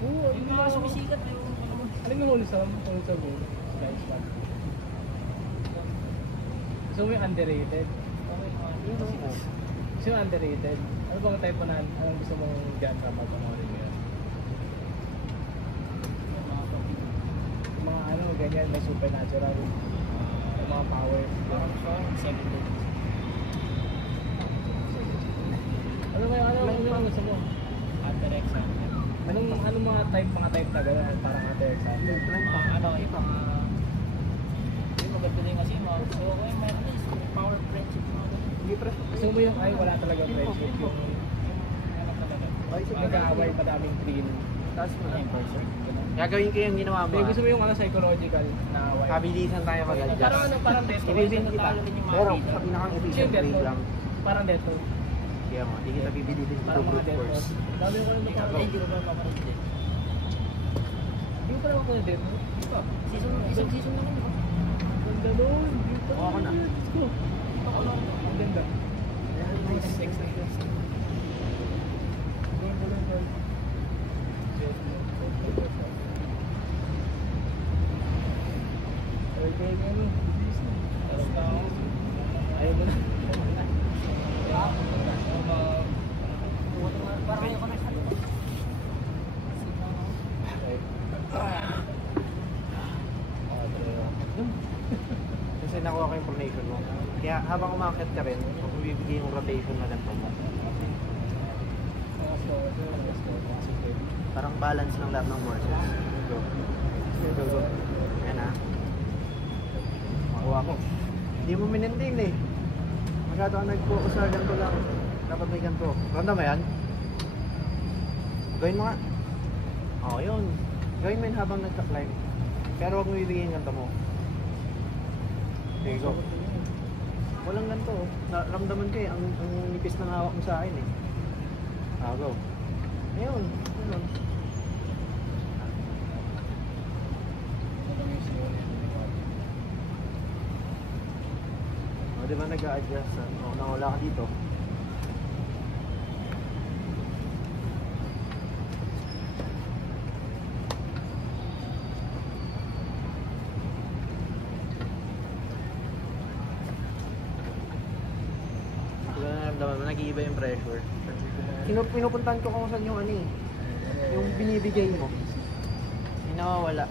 Oo, yung mga sumisikat yung... Alam mo wholesome mo? Slice lang. Gusto mo yung underrated? Gusto mo underrated? Ano bang type mo na, anong gusto mong genre pag panoorin mo yun? Yung mga ano, ganyan, may supernatural. Yung mga power. Ano yung gusto mo? Hunter x Hunter. Anong mga type na gano'n? Parang Hunter x Hunter? Yung maganda din kasi mga gusto ko yung may power friendship. Gusto mo yung wala talaga friendship. Yung mag-aaway, madaming clean. Tapos mo lang person. Gagawin ko yung ginawa mo. Gusto mo yung psychological na away. Habilisan tayo mag-adjust. Parang Death Note. Ibibin kita. Pero sa pinaka-efficient way lang. Parang Death Note. Kaya mo, hindi kita bibilitin sa brute force. Dami ko yung matapos. Hindi ko ba papalit din? Hindi ko pa naman ko yung Death Note. Isang season naman di ba? Ganda doon. Oo ako na. Let's go. Ako lang. Ang ganda. Nice. Ayaw mo na. Kasi nakuha ko yung formation mo. Kaya habang umakit ka rin, kung bibigay yung rotation na ganito mo. Parang balance ng lahat ng forces. Go. Yan ha. Makuha ko. Hindi mo minentain eh. Masyado ka nag-focus sa ganito lang. Dapat may ganito. Randa ba yan? Gawin mo nga. Oo, yun. Gawin mo yun habang nagka-climb. Pero huwag mo bibigay yung ganito mo. Okay, go. Walang ganito. Ramdaman ko eh. Ang nipis ng hawak mo sa akin eh. Go. Ayun. Ayun. Di ba nag-a-adjust? Nawala ka dito. Nag-iiba yung pressure. Pinupuntahan ko kung saan yung ano eh. Yung binibigay mo. Yung nawawala.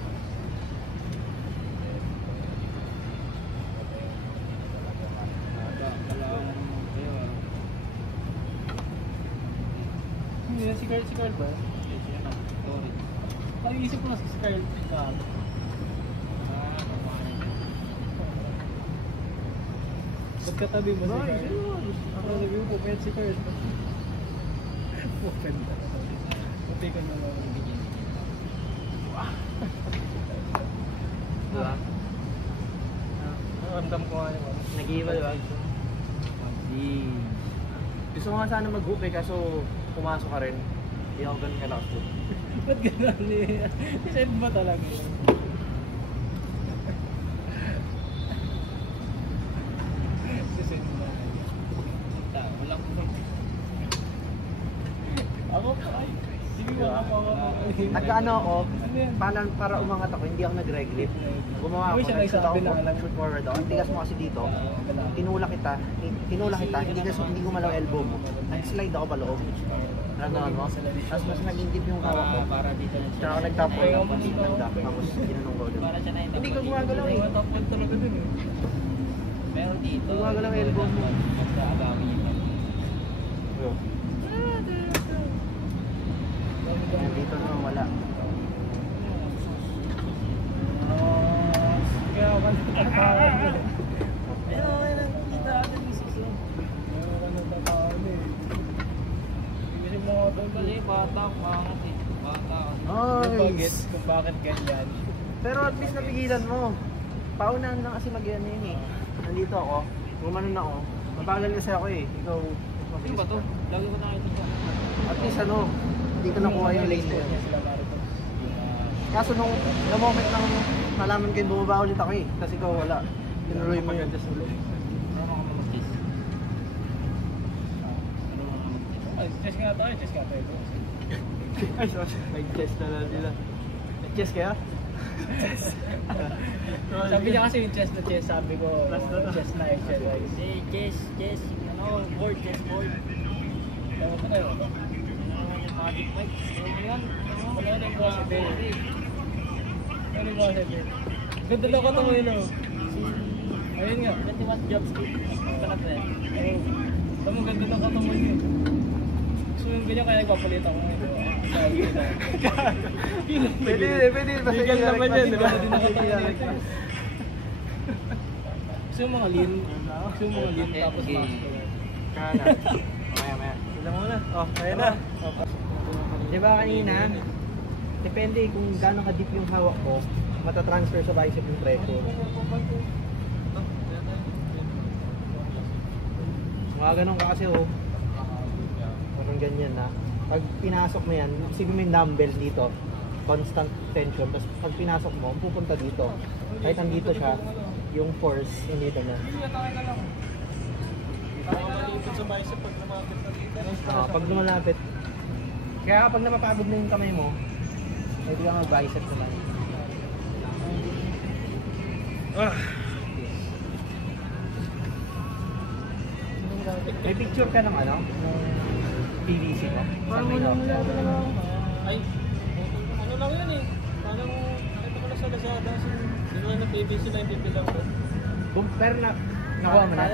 Si Carl ba? Sorry. Pag-iisip ko na si Carl. Ba't katabi mo si Carl? Ako review po, pwede si Carl. Open na. Puti ka na lang ang bigyan. Diba? Ramdam ko nga naman. Nag-iiba diba? Gusto ko nga sana mag-hoop eh, kaso pumasok ka rin. Hindi ako ganun kalakas doon. Ba't gano'n eh? Isend ba talaga yun? Sisend mo na. Walang ako pa ay. Sige mo ako. Nagkaano ako, para umangat ako, hindi ako nag-reglip. Gumawa ako, nag-shoot ako, nag-shoot forward ako. Ang tigas mo kasi dito, tinulak kita, hindi gumalaw elbow mo. Nag-slide ako paloob. Nagawin mo? Tapos mas naging deep yung hawak ko. Tsaka ako nag-tapo ng tapos ginanong ko doon. Hindi ko gumagalaw eh. Pero dito, gumagalaw elbow mo. Dito naman wala. Kaya ako pero okay lang, kita natin yung susunod. Meron ka natataan eh. Kasi mga doon kasi bata, pangat eh. Bata. Nice! Kung bakit ganyan. Pero at least napigilan mo. Paunahan lang kasi mag-ano yun eh. Nandito ako, gumanon ako. Mabagal kasi ako eh. Ikaw, Ano ba to? Lagi ko nakikita. at least ano, hindi ko nakuha yung lane mo. Kaso nung moment nang malaman kayo bumaba ulit ako eh. Kasi ikaw wala. Tinuloy mo yun. Chess nga tayo. Ay, sorry. May chest na lang nila. May chest kaya? Sabi niya kasi yung chest na chest, sabi ko, chest na exercise. Hey, chess, ano, board. Ewan ko na yun. Magic bikes. Ano yan? Ano yan ang mga sabi? Ano yung mga sabi? Ganda na ko ito yun. Ayun nga. 21 jobs kit. Kalat na yan. Oo. Alam mo, ganda na ko ito yun. So yung ganyan kaya nagpapalit ako ngayon. Sabi ko na. Pwede. Legal naman yan, di ba? Hindi nakatayo nito. Gusto yung mga lean. Gusto yung mga lean tapos master. Kana. Maya. Sila muna. Oh, kaya na. Di ba kanina, depende kung gaano ka-deep yung hawak ko, matatransfer sa bicep yung pressure. Mga ganun ka kasi oh. Parang ganyan na. Pag pinasok mo yan, isipin mo yung dumbbell dito, constant tension. Tapos pag pinasok mo, pupunta dito. Kahit andito siya, yung force, hindi na. Malipit sa bicep pag lumapit na dito. Pag lumalapit. Kaya kapag napapagod na yung kamay mo, pwede ka mag-bicep naman. May picture ka ng ano? Ng PVC mo? Parang wala talaga. Ay, ano lang yun eh. Parang nakita ko na sa Lazada. Sino na PVC na yung bibilang ko. Pero nakuha mo na?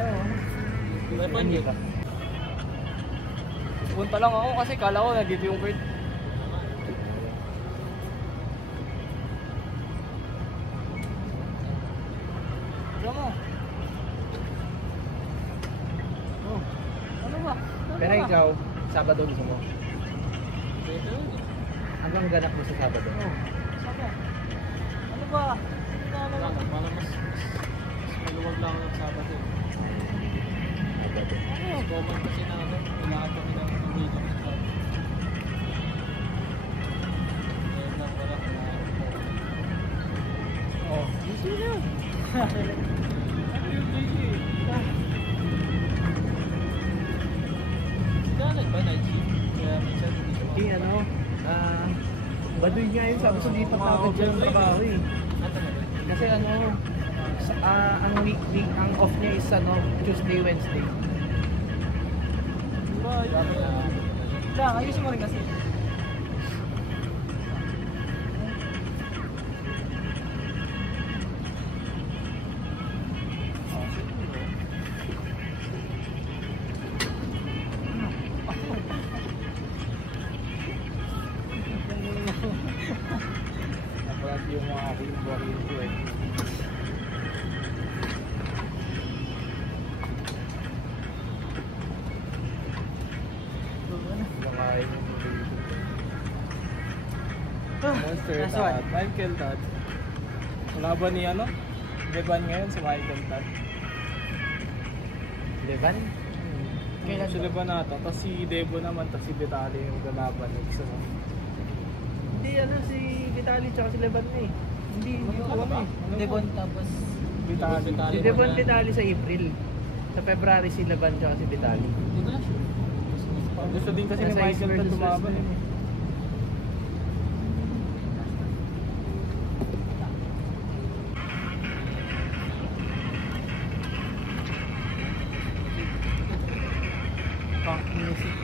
Hindi ba? Punta lang ako kasi kala ko nandito yung bird. Ano mo? Oh. Ano ba? Pero ikaw, Sabado gusto mo? Dito yun eh. Hanggang ganap mo sa Sabado? Sama. Ano ba? Ano lang? Para mas maluwag lang ng Sabado eh. Mas common kasi na ano, kailangan kami ng video sa Sabado. Ngayon lang wala kailangan ko. Oh, easy na. Ano yung busy? Ganit ba night shift? Kaya minsan hindi siya Hindi ano, baduy nga yun, sabi ko lipat na agad dyan ng trabaho eh. Kasi ano, ang week, ang off niya is ano, Tuesday, Wednesday. Diba? Lang, ayusin mo rin kasi. Napalat yung mga buwarin ko eh. Kumakain yung Monster Last one. Tad. Michael Tad. Wala ba ni ano? Deban ngayon si Michael Tad. Levan? Kailan si Leban na ito. Tapos si Debo naman, tapos si Vitali yung galaban. Hindi ano, si Vitali tsaka si Levan na eh. Hindi ko alam eh. Devon tapos Vitali. Si Devon Vitali sa April. Sa February si Levan tsaka si Vitali. hindi ko na sure. Gusto din kasi ni Nasa Michael Tad versus tumaban. West eh. Punk music.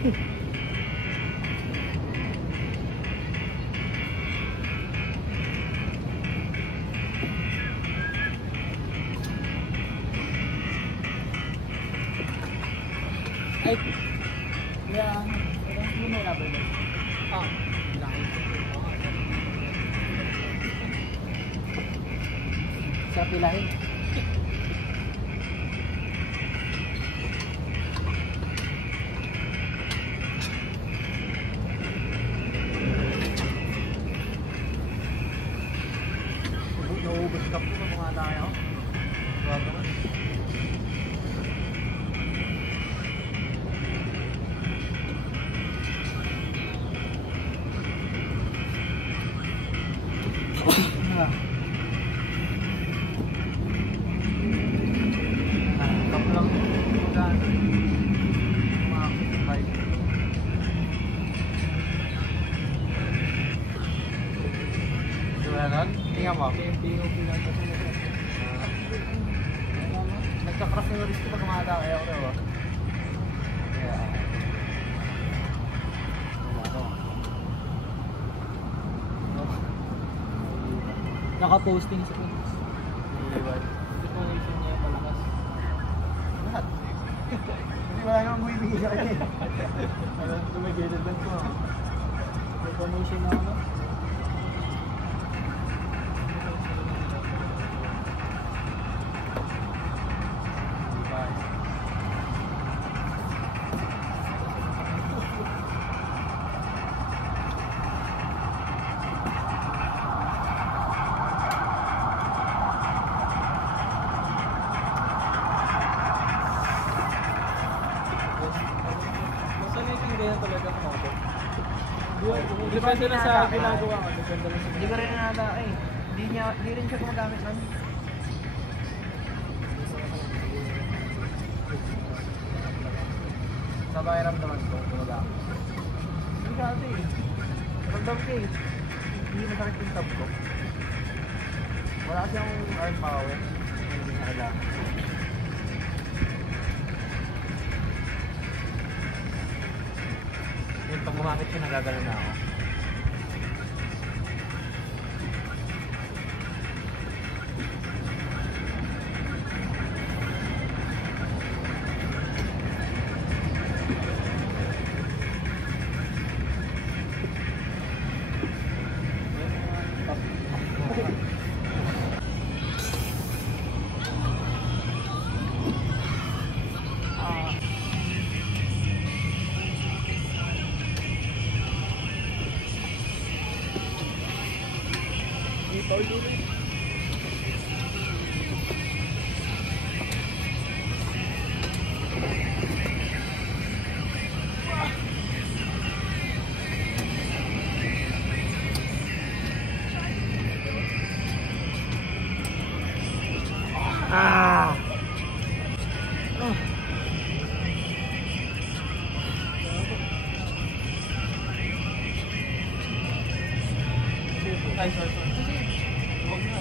Ay, kaya, mo may rubber band. Ah, laki. Sa pilahin. Nauubos ka po mga tayo. Bago na. Kap lang. Magkano? Mga 5. Diba nun? Tingnan mo. Nagka-cross yung risk pag kumata kayo ako ba? Kaya... Naka-posting sa Phoenix. Iiwan. Decoration niya malakas. Lahat. Hindi wala nang bumibigay sa kanya eh. Alam, tumigilid lang ko. Decoration na ano. ganyan talaga kumabot. Depende na sa ginagawa ko. Depende na sa Hindi ko rin nata eh. Hindi rin siya gumagamit nun. Sa pakiramdaman ko, gumagamit. Hindi kasi eh. Ramdam ko eh. Hindi masakit yung tab ko. Wala kasi akong arm power. Hindi na kailangan. Yung pag gumamit siya, nagagano na ako. Ah! Oh. Ay, sorry. Huwag na.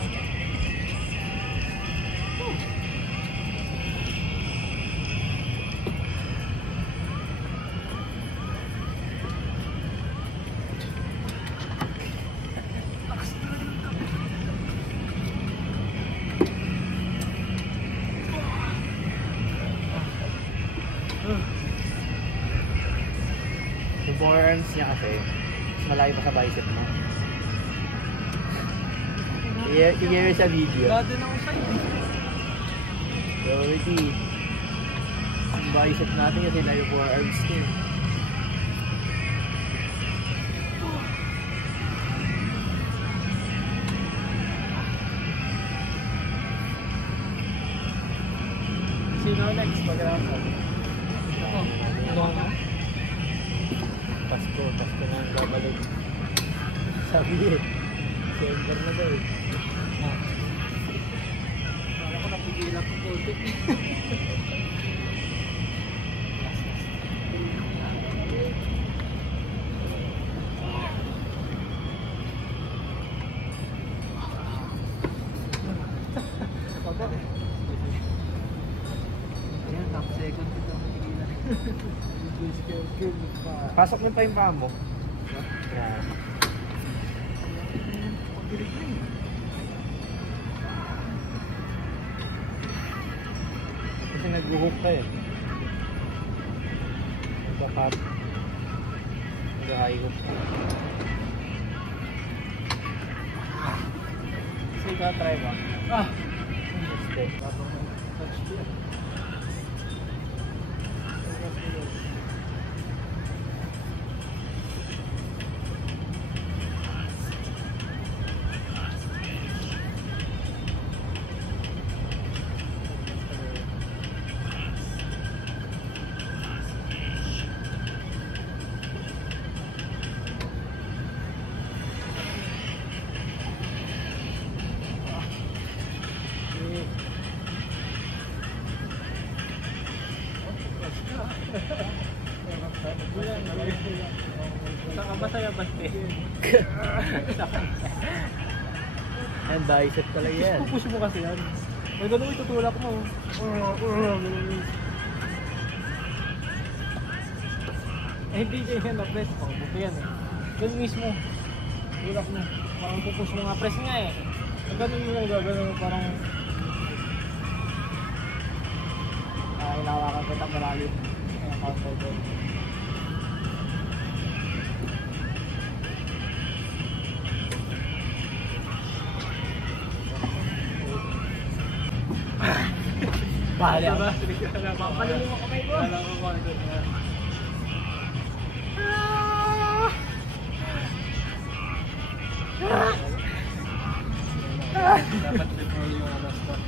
Yung forearms niya kasi, mas malayo pa sa bicep mo. I-hear sa video. Dati na ako sa'yo. So, Ricky, yung bicep natin kasi na yung forearms niya. Sino next? Pag-rasa. Ako. Ano ako? Pasko na ang babalik. Sabi niya, December na daw eh. Para ko napigilan ko po. Ayan, top second ito. Napigilan. Pasok mo pa yung paa mo. Yeah. Kasi nag-hook ka eh. Nagpapat. Nag-high hook. Kasi ka try ba? Step. Saka masaya ba siya? Ang bicep talaga yan. Pupush mo kasi yan. May ganun itutulak mo. Eh hindi yan na-press. Buto yan eh. Ganun mismo. Tulak mo. Parang pupush mo nga. Press nga eh. Ganun mo lang gagawin. Parang inawakan ko itang malalim. Ayan, counter doon. Bahala. Papalim mo kamay ko. Alam ko kung ano na. Dapat before yung stop.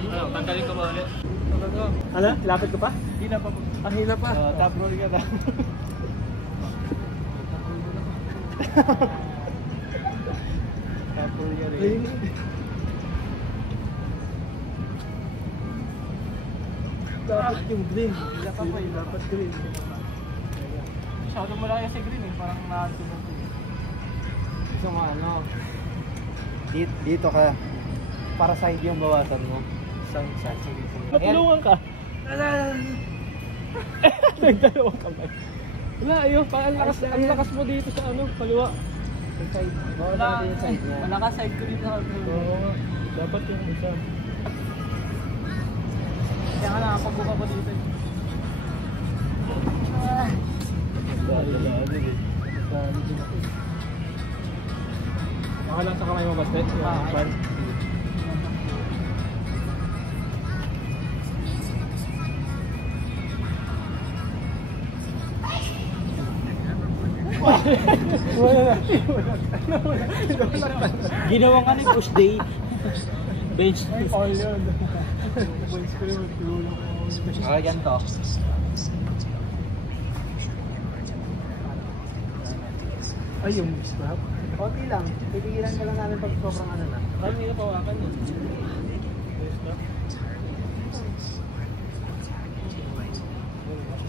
Ano, tanggalin ko ba ulit? Ano? Lapit ko pa? Hila pa. Ang hila pa. Top roll ka na. Top roll ka rin. Dapat yung green. Dapat green. Masyado malaki si green eh. Parang nakasunod eh. Gusto mo ano? Dito ka. Para side yung bawasan mo. Isang side. Matulungan ka. Nagdalawang kamay. Wala, ayun. Ang lakas mo dito sa ano, kaliwa. Yung side. Bawasan natin yung side niya. Malakas side ko dito. Oo. Dapat yung isa. Kaya nga nakapagbuka ko dito. Baka lang sa kamay mo basket. Ginawa ka ni push day. Bench. All yun. Bench ko yun. Okay, ganito. Ay, yung strap. Konti lang. Pipigilan ka lang namin pag sobrang ano na. Ay, hindi na pawakan yun.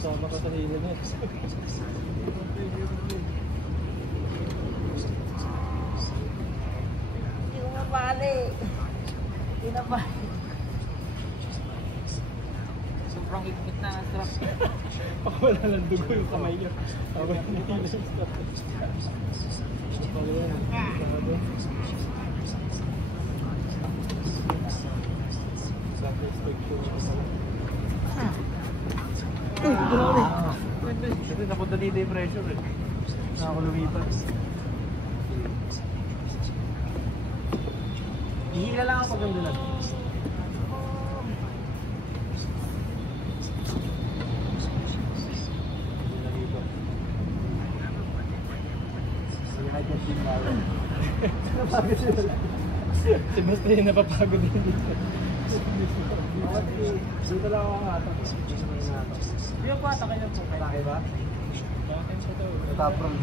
Sama ka sa hila na. Hindi ko mapali. Hindi na pa. Sobrang ikit na ang strap. Baka wala lang dugo yung kamay niya. Tawag na hila yung strap. Kasi napunta dito yung pressure eh. Nakakulumipat. Ihila lang ako pag gandulan. Si Basta yung napapagod din dito. Dito lang ako hatak. Yung pata kayo po. Malaki ba? Bakit sa to? Top roll.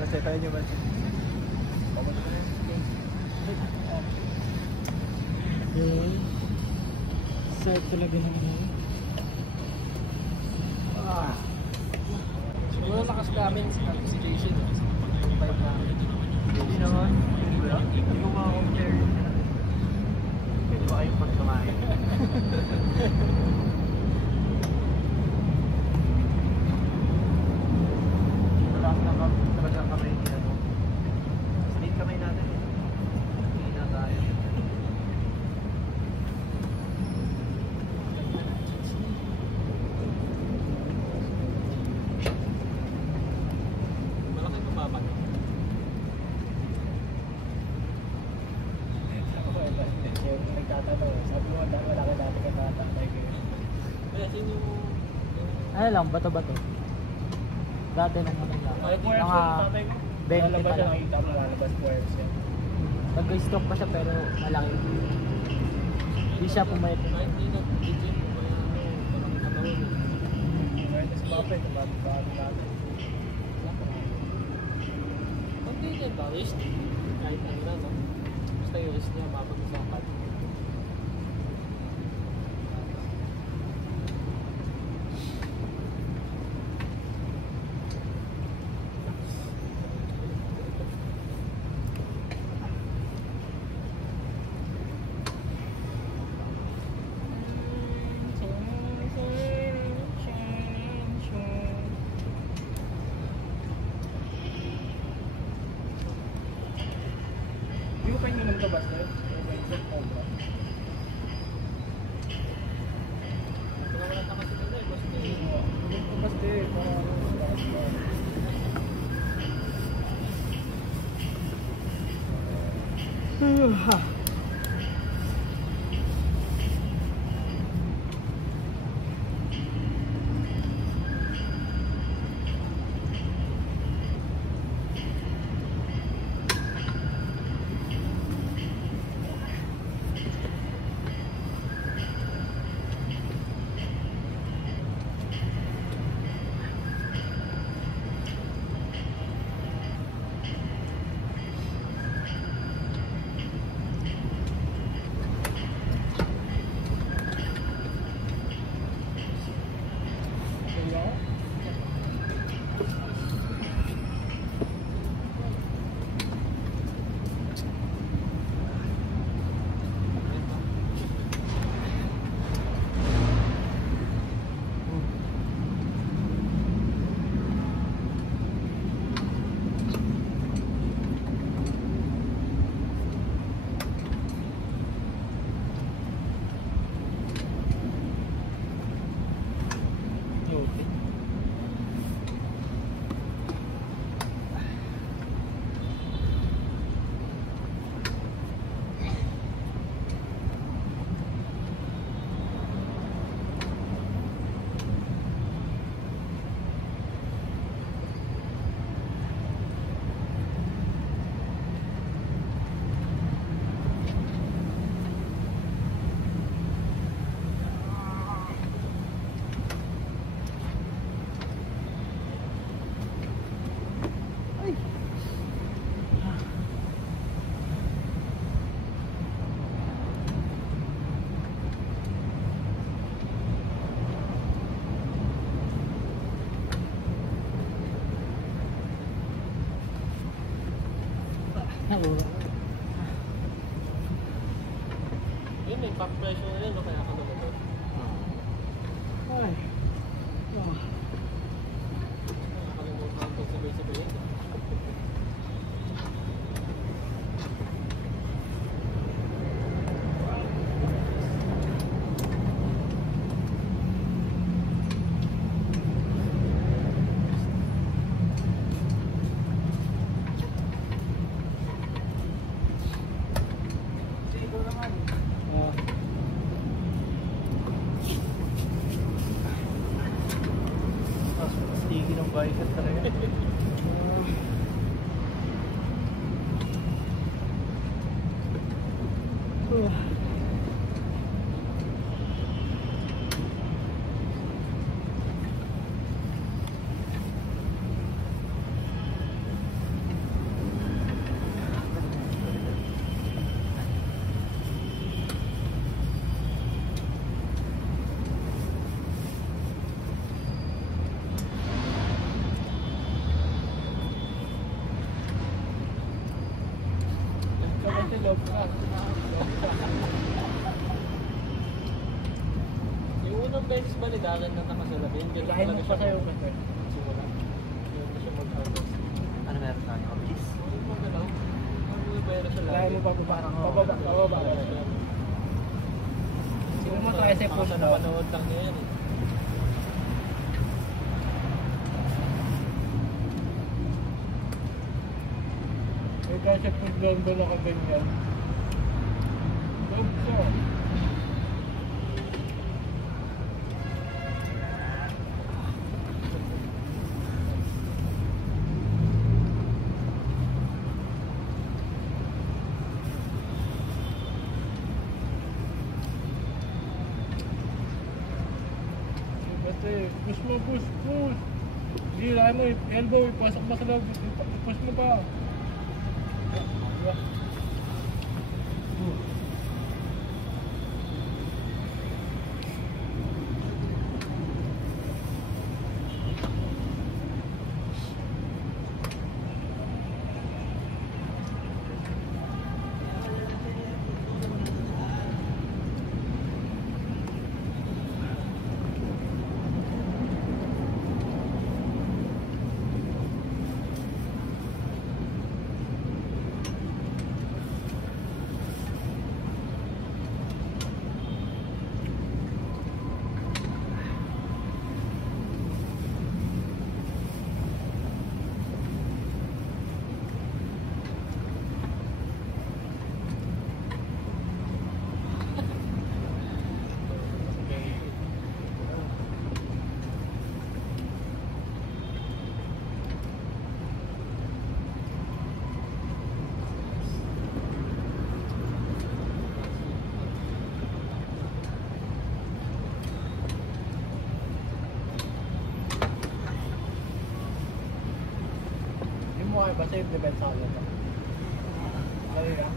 Masaya tayo nyo ba? Okay. Sad talaga naman. Siguro lakas namin si Jason. Survive namin. Hindi naman. Hindi ko maka-compare. Pwede ba kayong pagkamain? Wala talaga kami ano. Slate kamay natin eh. Hindi na tayo. Malaking kumabag. Nagtatanong, sabi mo wala ka dati ka tatanay kayo. Kaya sino Ano lang, bato-bato. Dati nung ano lang. Mga 20 pa lang. nakita mo lalabas puwersa yan. Nag-stroke pa siya pero malaki. Hindi siya pumayat. Kahit di nag-gym mo ba yung parang katawan mo. Awareness puppet, bago natin. Hindi din ba? Risk. Kahit ano na, no? Basta yung risk niya, mapag-usapan. Hindi ko kayo nung labas na yun. Wala na kasi nila, basta Basta eh, yun, may back pressure na yun, no? Kaya ka naman. Ay. Nakakalimutan ko sabay-sabay yun. Ah. love ka. Yung unang beses ba ni Dagan na nakasalab yun? Dahil mo pa sa'yo ba? Simula. Yun na siya mag-harvest. Ano meron sa kanya? Please. Yung mga galaw. Ang bayro sa labi. Dahil mo pababa. Sino mo to SF po sa napanood lang niya yan eh. Kasi po London ako ganyan. Love ko. Kasi push mo, push. Gila mo, elbow, ipasok mo sa loob. Push mo pa. ba sa implement sa akin? Dali na.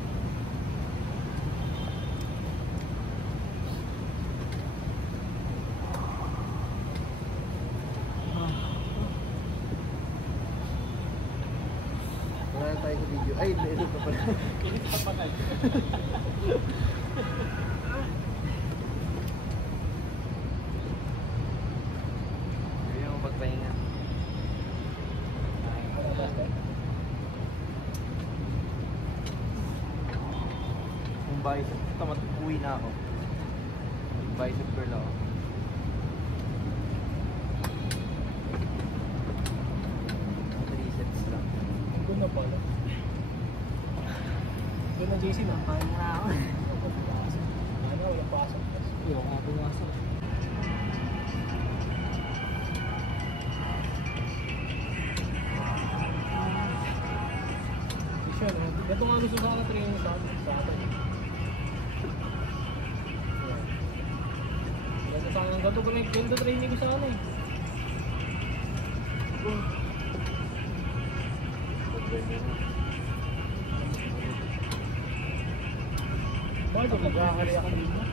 Wala na tayo sa video. Ay, ito pa pala. Kinit pa pala. Hindi mo magpahinga. Kung bicep, tamat uwi na ako. Bicep curl ako. Resets lang. Doon na pala. Doon na JC na. Paano na ako? Ano, walang pasok. Yung nga pumasok. Ito nga gusto ko training sa atin. Ito sa akin, gato ko na yung training ko sa akin eh. Bakit ako nagkakariyak din mo?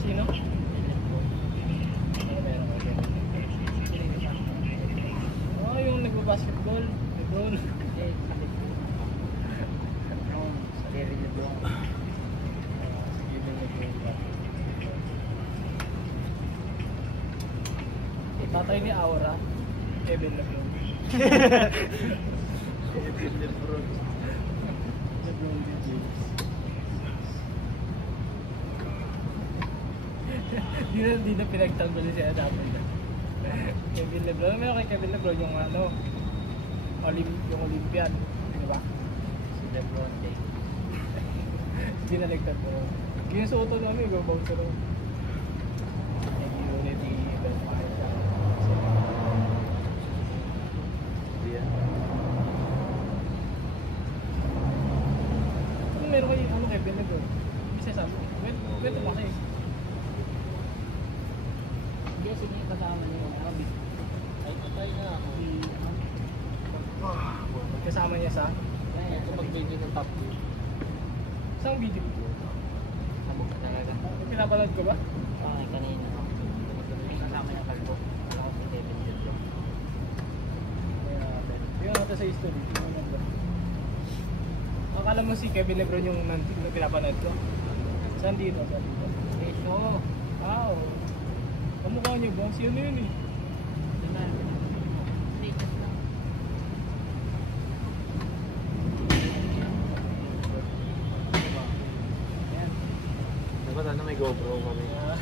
Sino? Oh, yung nagbabasketball. Lebron. Tatay ni Aura. Kevin Lebron. Kevin Lebron. Lebron James. Di na pinagtanggol siya dapat na. Kevin Lebron. Meron kay Kevin Lebron yung yung Olympian. Di ba? Si Lebron James. Hindi na nagtanggol. Kinusuto namin, go-bouncer ako. Hindi ulit i-event pa kayo siya. Kung meron kayo Kevin Lebron, isa sa mo. Kwento ba kayo? Hindi, sige kasama niyo yung Arabic. Ay, patay na ako. Kasama niya sa? Kaya ito pag-video ng top 2. Saan video? Sabog ka talaga. Pinapanood ko ba? Okay, kanina. Kasama niya kalbo. Wala ko si Kevin dito. Tingnan natin sa history. Tingnan mo ba? Akala mo si Kevin Lebron yung pinapanood ko? Saan dito? Saan dito? Ito. Wow. Kamukha niyo ba? Sino yun eh? Latest lang. Ayan. Dapat ano may GoPro kami. Ayan,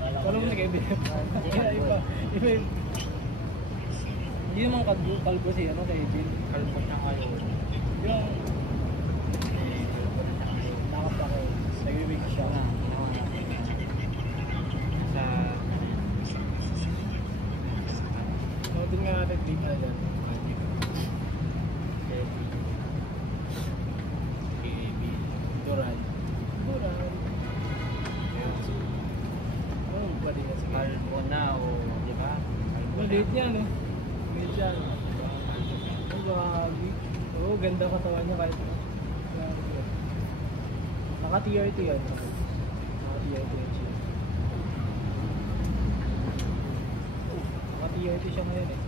wala Wala mo si Kevin Lebron. Iba. Hindi naman kalbo si kay Jill. Kalbo niya kayo. Yung nakapa ko. Nag-wig siya. Sa Doon nga natin clip na dyan. Duran. Oh, pwede yan. Sige. kalbo na o di ba? Maliit niya, no? Maliit siya. Ang gagi. Oo, ganda katawan niya kahit. Naka-TRT yan. Naka-TRT yan siya. Naka-TRT siya ngayon eh.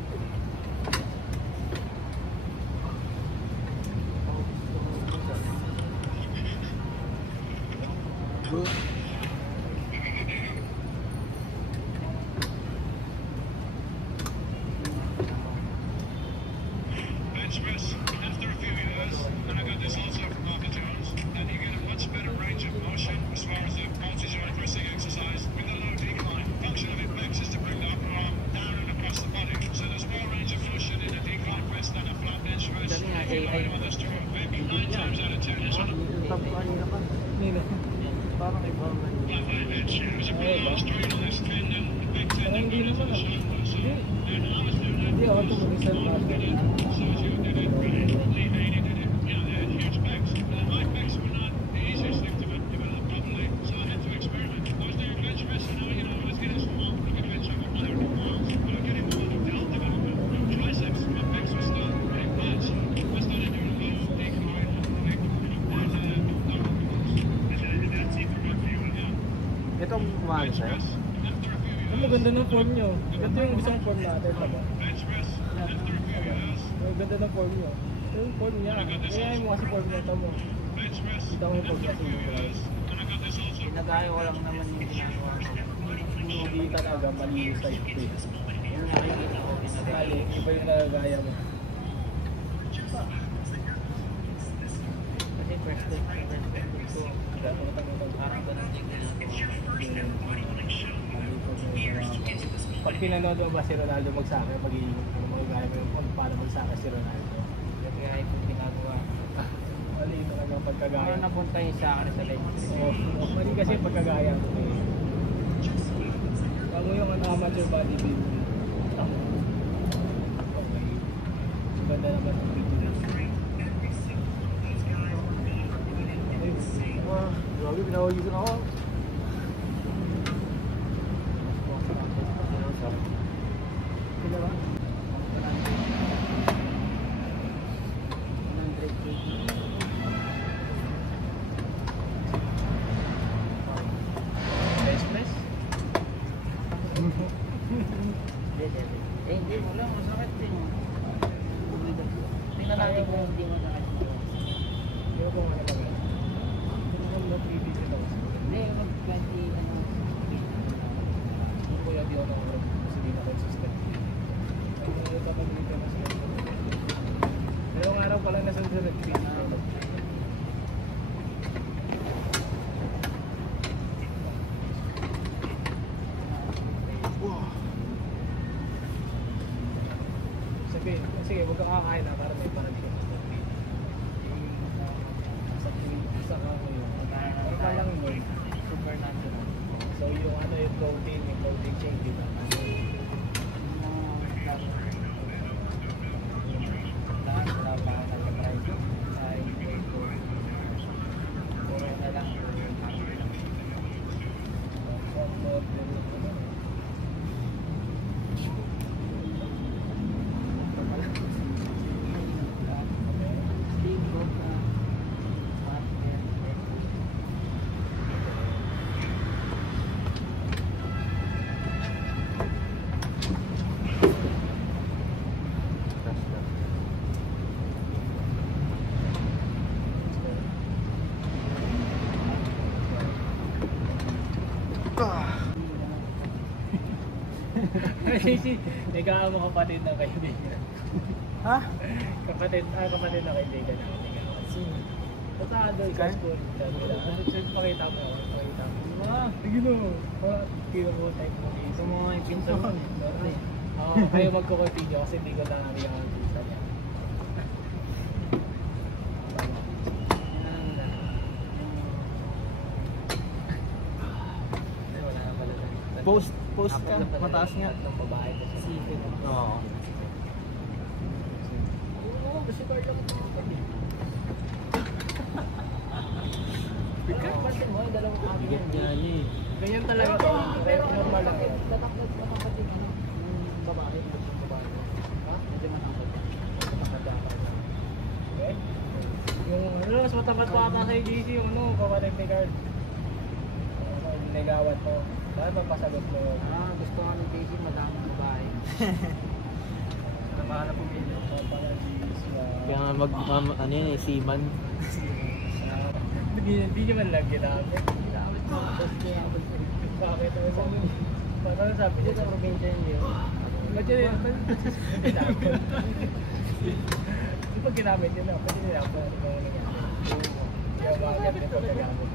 Bench press after a few years, and I got this also from Marco Jones, and you get a much better range of motion as far as the multi-joint pressing exercise with a low decline. Function of it makes is to bring the upper arm down and across the body. So there's more range of motion in a decline press than a flat bench press. Dali nga, If you AI. play on this tour, maybe 9 times out of 10 it's on a Top kanina pa. Nino. Parang ibang flat bench. It was a pretty low strain on this tendon, the big Parang tendon hindi going into naman the ah. shoulder. So Hindi. then I was doing that. Hindi ako tumulisan ba? So as you did it, he did it. Yeah, they had huge pecs. My pecs were not the easiest thing to develop properly, so I had to experiment. I was doing bench press, and I was getting small. I could bench over 100 pounds, but I'm getting more delt development. Triceps, my pecs were still pretty bad, so I started doing a lot of decline, leg, and lower pulls. And that's it for my view. Yeah. Itong umano Bench sa'yo. press after a few years. Ang maganda ng form nyo. Ito yung isang form natin. Diba? Bench press after a few years. Ang ganda ng form nyo. Ito yung form niya. Kaya mo kasi form nito mo. Bench press Kita mo yung form after a few niya. years. And I got this also. Pinagayo ko lang naman yung ginagawa ko. Hindi talaga malinis sa ito. Yung nakikita ko, Kali, pinagayo. iba yung nagagaya mo. Kasi first day ko, parang ganun din ginagawa ko. Pag pinanood mo ba si Ronaldo magsaka, pag-iingat mo, magagaya mo yung kung paano magsaka si Ronaldo. Kaya ito ginagawa ko. Mali talaga ang pagkagaya. Parang napunta yung sa akin sa leg. Oo, mali kasi yung pagkagaya mo. Huwag mo yung amateur bodybuilding. Okay. Ganda naman yung video. Wah, grabe, pinawagisan ako. Sila ba? Best press? Hindi mo lang, masakit din. Tingnan natin kung hindi mo sakit. Hindi ko kung ano ba. Tingnan mo 3 video lang. Hindi, mag-20, ano. Yung kuya di ako nang kasi di na consistent. Ay, hindi pa pag-video na sila. Dalawang araw pala na sa sunod video. pag kakakain na, parang may parating sa tweet. Sa tweet, sa yun. Ang kalang yun, supernatural. So yung ano yung protein change, di ba? Lahat na ba nag-try ay puro na lang. Kasi nag-aama kapatid ng kaibigan. Ha? Kapatid ng kaibigan. Sino? Basta doon sa school. Pakita mo. Sige no. Kaya mo type mo. Ito mga ipinsan ko. Kayo magko-continue kasi hindi ko lang nariyan ang pizza niya. Post ka, mataas nga. Ang babae kasi. Oo. Oo, kasi Carlo ko kapatid. Bigyan pansin mo, dalawang kami. Bigyan niya niya eh. Ganyan talaga ito. Pero normal lang. Tatakot sa kapatid, ano? Yung babae, yung babae. Ha? Medyo matakot. Yung ano, mas matapat pa ata sa AGC yung ano, kapatid ni Carl. Nagawat mo. Dahil magpasagot mo. Gusto nga ng Daisy, madaming babae. Namahanap po medyo. Kaya nga ano yun eh, seaman. Hindi naman lang ginamit. Tapos kaya ako Bakit? Parang sabi niya sa probinsya niyo. Ba't yun? Di ba ginamit yun? Ba't yun? Kaya bakit ito gagamit?